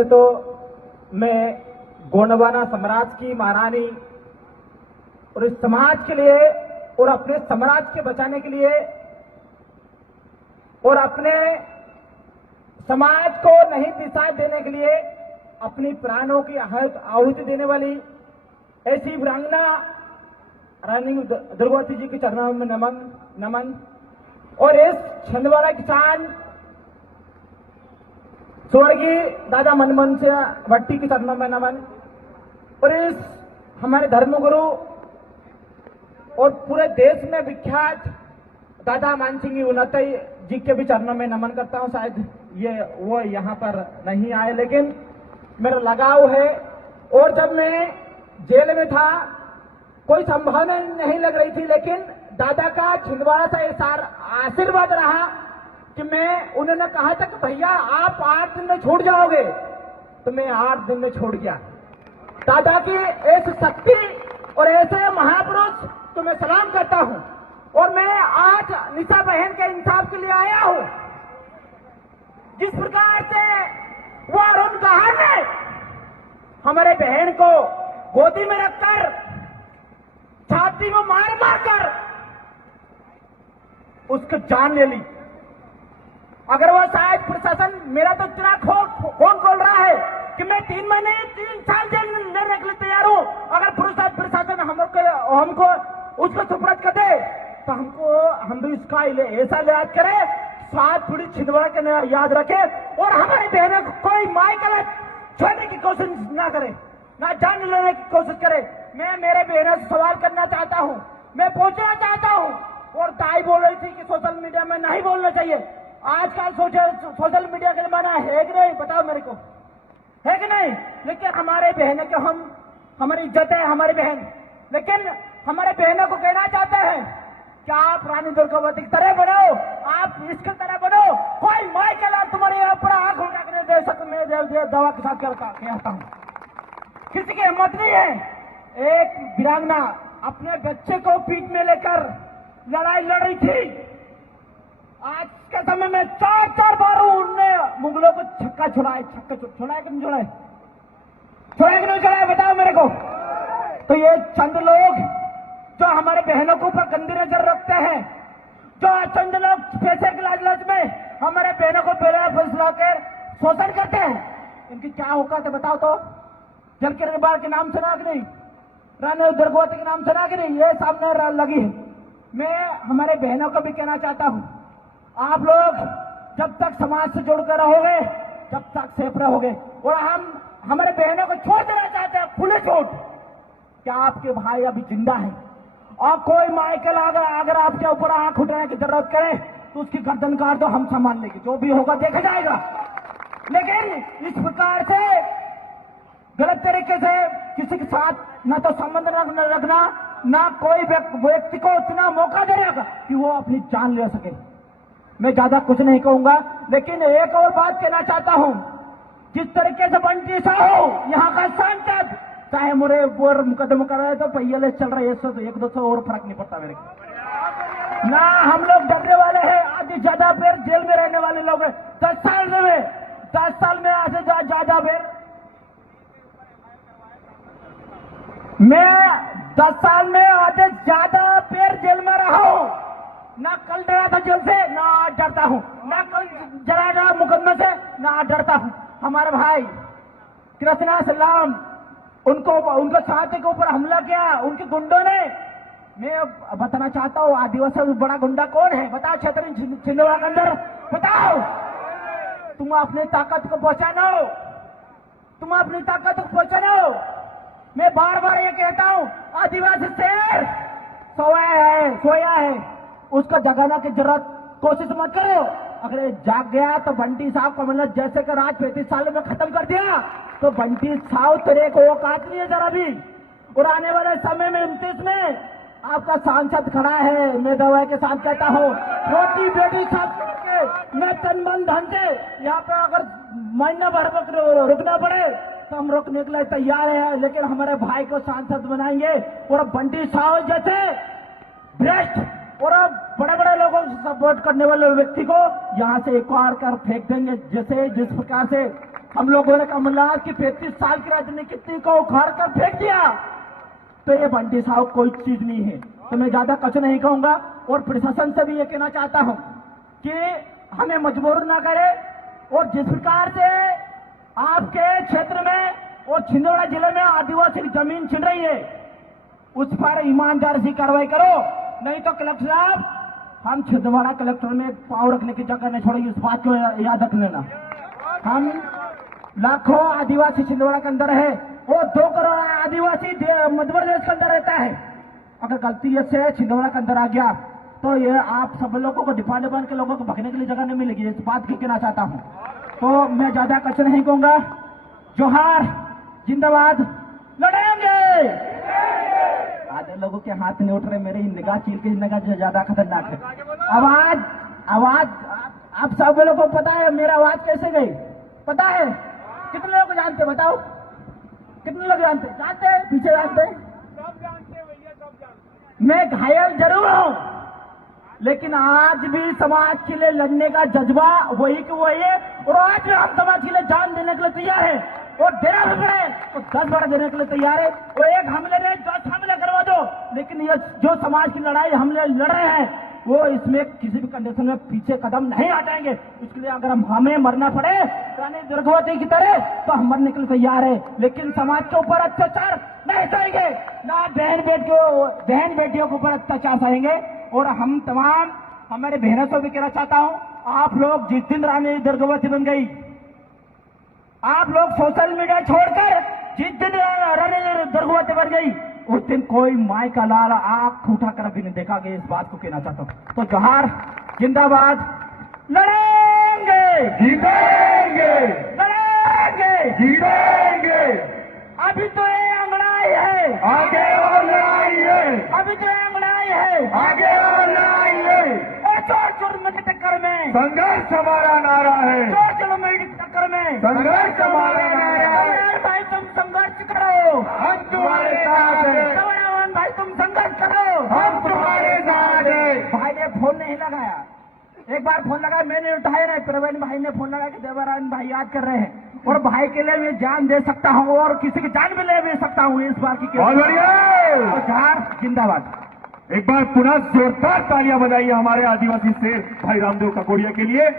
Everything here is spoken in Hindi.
पहले तो मैं गोंडवाना साम्राज्य की महारानी और इस समाज के लिए और अपने साम्राज्य के बचाने के लिए और अपने समाज को नई दिशा देने के लिए अपनी प्राणों की आहुति देने वाली ऐसी वीरांगना रानी दुर्गावती जी के चरणों में नमन। और इस छिंदवाड़ा किसान स्वर्गीय दादा मनमोहन सिंह भट्टी के चरणों में नमन। और इस हमारे धर्मगुरु और पूरे देश में विख्यात दादा मानसिंह उन्नति जी के भी चरणों में नमन करता हूं। शायद वो यहाँ पर नहीं आए, लेकिन मेरा लगाव है। और जब मैं जेल में था कोई संभावना नहीं लग रही थी, लेकिन दादा का छिंदवाड़ा से ऐसा आशीर्वाद रहा कि मैं उन्होंने कहा था कि भैया आप 8 दिन में छूट जाओगे, तो मैं 8 दिन में छोड़ गया। दादा की ऐसी शक्ति और ऐसे महापुरुष तो मैं सलाम करता हूं। और मैं आज निशा बहन के इंसाफ के लिए आया हूं। जिस प्रकार से वो अरुण कहार ने हमारे बहन को गोदी में रखकर छाती में मार कर उसको जान ले ली। अगर वो शायद प्रशासन मेरा तो इतना कौन खोल रहा है कि मैं 3 महीने 3 साल जेल में रहने के लिए तैयार हूं। अगर प्रशासन हमको उसको सुपुर्द कर दे तो हम भी इसका ऐसा याद करें, 7 पीढ़ी छिंदवाड़ा के याद रखे और हमारी बहनों को कोई माई गलत छोड़ने की कोशिश ना करे, ना जान लेने की कोशिश करे। मैं मेरे बहनों से सवाल करना चाहता हूं, मैं पूछना चाहता हूं। और ताई बोल रही थी कि सोशल मीडिया में नहीं बोलना चाहिए। आजकल सोशल मीडिया का जमाना है कि नहीं, बताओ मेरे को, है कि नहीं? लेकिन हमारे बहनों को हमारी इज्जत है, हमारी बहन। लेकिन हमारे बहनों को कहना चाहते हैं कि आप रानी दुर्गावती की तरह बनो, आप इसकी तरह बनो। कोई माई के लाभ तुम्हारे ऊपर आंख उठा के दे सकते, मैं दवा के साथ कहता हूं। किसी की हिम्मत नहीं है। एक वीरांगना अपने बच्चे को पीठ में लेकर लड़ाई लड़ रही थी। आज के समय में 4 बार उनने मुगलों को छक्का छुड़ाए कि नहीं छुड़ाए? छुड़ाए कि नहीं छुड़ाए, बताओ मेरे को। तो ये चंद लोग जो हमारे बहनों के ऊपर गंदी नजर रखते हैं, जो चंद लोग पैसे के लालच में हमारे बहनों को बेरा फैसला कर शोषण करते हैं, इनकी क्या औकात है बताओ तो? जल किरण के नाम सुना कि नहीं? रानी दुर्गावती के नाम सुना कि नहीं? ये सामने लगी है। मैं हमारे बहनों को भी कहना चाहता हूं, आप लोग जब तक समाज से जुड़कर रहोगे तब तक सेफ रहोगे। और हम हमारे बहनों को छोड़ देना चाहते हैं, खुले छूट। क्या आपके भाई अभी जिंदा है? और कोई माइकल अगर आपके ऊपर आंख उठाने की जरूरत करे तो उसकी गर्दन काट दो, हम संभाल लेंगे। जो भी होगा देखा जाएगा। लेकिन इस प्रकार से गलत तरीके से किसी के साथ ना तो संबंध रखना, ना कोई व्यक्ति को इतना मौका देगा कि वो अपनी जान ले सके। मैं ज्यादा कुछ नहीं कहूंगा, लेकिन एक और बात कहना चाहता हूं। जिस तरीके से बंटी साहू यहाँ का सांसद चाहे मुझे ऊपर मुकदमा कर रहे तो पहिए चल रहे हैं, तो 1-200 और फर्क नहीं पड़ता मेरे को। ना हम लोग डरने वाले हैं। आज ज्यादा बेर जेल में रहने वाले लोग हैं। 10 साल में आज ज्यादा बेर मैं 10 साल में आधे ज्यादा बेर जेल में रहा हूं। ना कल डरा था जेल से, ना आज डरता हूं। ना कल जरा मुकदमे से, ना आज डरता हूं। हमारे भाई कृष्णा सलाम उनको साथी के ऊपर हमला किया उनके गुंडों ने। मैं बताना चाहता हूं, आदिवासी में बड़ा गुंडा कौन है बताओ? क्षेत्र छिंदवाड़ा के अंदर बताओ। तुम अपनी ताकत को पहचानो, तुम अपनी ताकत को पहचानो। मैं बार बार ये कहता हूं, आदिवासी शेर सोया है, उसको जगाना की जरूरत कोशिश मत करो। अगर जाग गया तो बंटी साहब को मतलब जैसे कि राज 35 साल में खत्म कर दिया, तो बंटी साहब तेरे को औकात नहीं है जरा भी। और आने वाले समय में 29 में आपका सांसद खड़ा है, मैं दवा के साथ कहता हूं, रोटी बेटी साथ करके मैं तन मन धन से यहाँ पे अगर महीना भर रुकना पड़े तो हम रुकने के लिए तैयार है। लेकिन हमारे भाई को सांसद बनाएंगे और बंटी साहब जैसे भ्रष्ट और बड़े बड़े लोगों को सपोर्ट करने वाले व्यक्ति को यहां से एक और कर फेंक देंगे। जैसे जिस प्रकार से हम लोगों ने कमलनाथ की 35 साल की राजनीति को उखाड़ कर फेंक दिया, तो ये बंटी साहब कोई चीज नहीं है। तो मैं ज्यादा कुछ नहीं कहूंगा और प्रशासन से भी ये कहना चाहता हूं कि हमें मजबूर ना करे और जिस प्रकार से आपके क्षेत्र में और छिंदवाड़ा जिले में आदिवासी की जमीन छिन रही है उस पर ईमानदारी से कार्रवाई करो, नहीं तो कलेक्टर साहब हम छिंदवाड़ा कलेक्टर में पाव रखने की जगह नहीं छोड़ेंगे, इस बात को याद रख लेना। हम लाखों आदिवासी छिंदवाड़ा के अंदर है और 2 करोड़ आदिवासी मध्य प्रदेश के अंदर रहता है। अगर गलती से छिंदवाड़ा के अंदर आ गया तो ये आप सब लोगों को डिपार्टमेंट के लोगों को भगने के लिए जगह नहीं मिलेगी, इस बात की कहना चाहता हूं। तो मैं ज्यादा कुछ नहीं कहूंगा। जोहार, जिंदाबाद, लड़ेंगे। आधे लोगों के हाथ नहीं उठ रहे, मेरी निगाह चील की निगाह ज्यादा खतरनाक है। आवाज आप सब लोगों को पता है मेरा आवाज कैसे गई? पता है? कितने लोग जानते बताओ? कितने लोग जानते हैं? पीछे जानते हैं? सब जानते हैं भैया, सब जानते। मैं घायल जरूर हूं, लेकिन आज भी समाज के लिए लड़ने का जज्बा वही कि वही है और आज भी हम समाज के लिए जान देने के लिए तैयार है और देना भी पड़े तो 10 बार देने के लिए तैयार है। वो एक हमले में 10 हमले करवा दो, लेकिन ये जो समाज की लड़ाई हम लड़ रहे हैं वो इसमें किसी भी कंडीशन में पीछे कदम नहीं हटाएंगे। इसके लिए अगर हमें मरना पड़े रानी दुर्गावती की तरह तो हम मरने के लिए तैयार है, लेकिन समाज के ऊपर अत्याचार नहीं सहेंगे, ना बहन बेटियों के ऊपर अत्याचार सहेंगे। और हम तमाम हमारे बहनों से भी कहना चाहता हूं, आप लोग जिस दिन रानी दुर्गावती बन गई, आप लोग सोशल मीडिया छोड़कर जिस दिन रानी दुर्गावती बन गई उस दिन कोई माई का लाल आंख उठा कर भी नहीं देखा गया, इस बात को कहना चाहता हूं। तो जोहार, जिंदाबाद, लड़ेंगे, जीतेंगे, लड़ेंगे, जीतेंगे। अभी तो ये अंगड़ाई है, आगे और लड़ाई है। अभी तो ये अंगड़ाई है, आगे और लड़ाई है। और चोर चुरम की टक्कर में संघर्ष हमारा नारा है, चोर चुरम की टक्कर में संघर्ष हमारा नारा है। भाई तुम संघर्ष करो, हम तुम्हारे साथ हैं। भाई तुम संघर्ष करो, हम तुम्हारे साथ हैं। भाई ने फोन नहीं लगाया, एक बार फोन लगाया मैंने उठाया नहीं, प्रवीण भाई ने फोन लगाया कि देवरान भाई याद कर रहे हैं और भाई के लिए मैं जान दे सकता हूं और किसी की जान भी ले सकता हूं, इस बार की बहुत बढ़िया। जोहार, जिंदाबाद। एक बार पुनः जोरदार तालियां बजाइए हमारे आदिवासी शेर भाई रामदेव काकोड़िया के लिए।